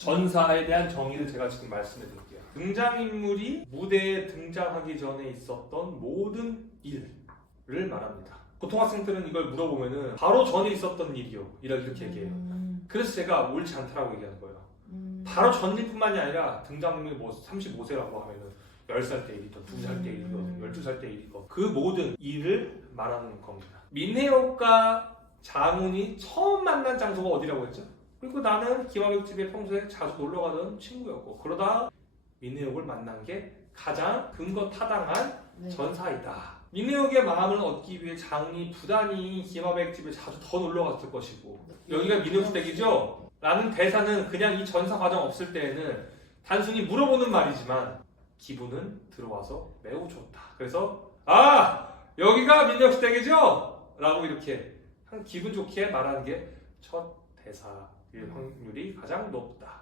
전사에 대한 정의를 제가 지금 말씀해 드릴게요. 등장인물이 무대에 등장하기 전에 있었던 모든 일을 말합니다. 보통 학생들은 이걸 물어보면은 바로 전에 있었던 일이요. 이렇게 얘기해요. 음, 그래서 제가 옳지 않다라고 얘기하는 거예요. 음. 바로 전일뿐만이 아니라 등장인물이 뭐 35세라고 하면은 10살 때 일이든 2살 때 일이든 음. 12살 때 일이든 그 모든 일을 말하는 겁니다. 민혜옥과 장훈이 처음 만난 장소가 어디라고 했죠? 그리고 나는 김하백집에 평소에 자주 놀러 가던 친구였고 그러다 민혜옥을 만난 게 가장 근거 타당한 네. 전사이다. 민혜옥의 마음을 얻기 위해 장훈이 부단히 김하백집에 자주 더 놀러 갔을 것이고 여기가 민혜옥 시댁이죠? 라는 대사는 그냥 이 전사 과정 없을 때에는 단순히 물어보는 말이지만 기분은 들어와서 매우 좋다. 그래서 아 여기가 민혁 시댁이죠? 라고 이렇게 한 기분 좋게 말하는 게 첫 대사 일 확률이 가장 높다.